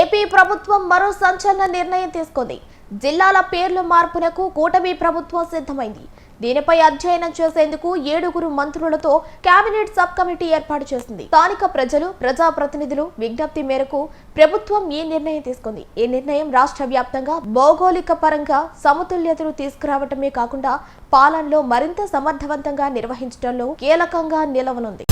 AP ప్రభుత్వం మరో సంచలన నిర్ణయం తీసుకుంది. జిల్లాల పేర్ల మార్పునకు కూటమి ప్రభుత్వం సిద్ధమైంది. దీనిపై అధ్యయనం చేసేందుకు ఏడుగురు మంత్రులతో కేబినెట్ సబ్ కమిటీ ఏర్పాటు చేసింది. స్థానిక ప్రజలు ప్రజాప్రతినిధులు విజ్ఞప్తి మేరకు ప్రభుత్వం ఈ నిర్ణయం తీసుకుంది. ఈ నిర్ణయం రాష్ట్ర వ్యాప్తంగా భౌగోళిక పరంగా సమతుల్యతను తీసుకురావటమే కాకుండా పాలనలో మరింత సమర్థవంతంగా నిర్వహించడంలో కీలకంగా నిలవనుంది.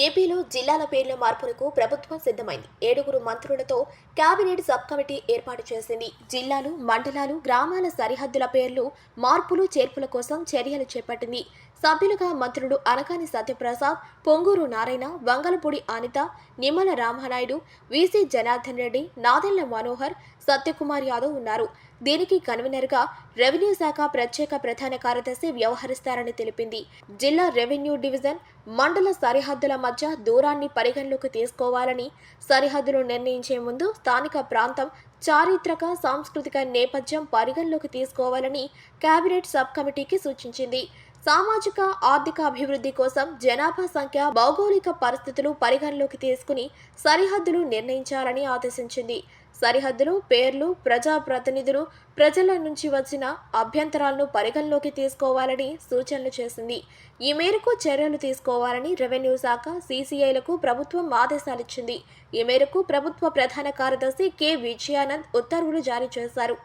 ఏపీలో జిల్లాల పేర్ల మార్పులకు ప్రభుత్వం సిద్ధమైంది. ఏడుగురు మంత్రులతో కేబినెట్ సబ్ కమిటీ ఏర్పాటు చేసింది. జిల్లాలు మండలాలు గ్రామాల సరిహద్దుల పేర్లు మార్పులు చేర్పుల కోసం చర్యలు చేపట్టింది. సభ్యులుగా మంత్రులు అనకాని సత్యప్రసాద్ పొంగూరు నారాయణ వంగలపూడి అనిత నిమ్మల రామనాయుడు వీసీ జనార్దన్ రెడ్డి నాదెళ్ళ మనోహర్ సత్యకుమార్ యాదవ్ ఉన్నారు. దీనికి కన్వీనర్గా రెవెన్యూ శాఖ ప్రత్యేక ప్రధాన కార్యదర్శి వ్యవహరిస్తారని తెలిపింది. జిల్లా రెవెన్యూ డివిజన్ మండల సరిహద్దుల మధ్య దూరాన్ని పరిగణలోకి తీసుకోవాలని సరిహద్దులు నిర్ణయించే ముందు స్థానిక ప్రాంతం చారిత్రక సాంస్కృతిక నేపథ్యం పరిగణలోకి తీసుకోవాలని కేబినెట్ సబ్ కమిటీకి సూచించింది. సామాజిక ఆర్థిక అభివృద్ధి కోసం జనాభా సంఖ్య భౌగోళిక పరిస్థితులు పరిగణలోకి తీసుకుని సరిహద్దులు నిర్ణయించాలని ఆదేశించింది. సరిహద్దులు పేర్లు ప్రజాప్రతినిధులు ప్రజల నుంచి వచ్చిన అభ్యంతరాలను పరిగణలోకి తీసుకోవాలని సూచనలు చేసింది. ఈ మేరకు చర్యలు తీసుకోవాలని రెవెన్యూ శాఖ సీసీఐలకు ప్రభుత్వం ఆదేశాలిచ్చింది ఈ మేరకు ప్రభుత్వ ప్రధాన కార్యదర్శి కె. విజయానంద్ ఉత్తర్వులు జారీ చేశారు.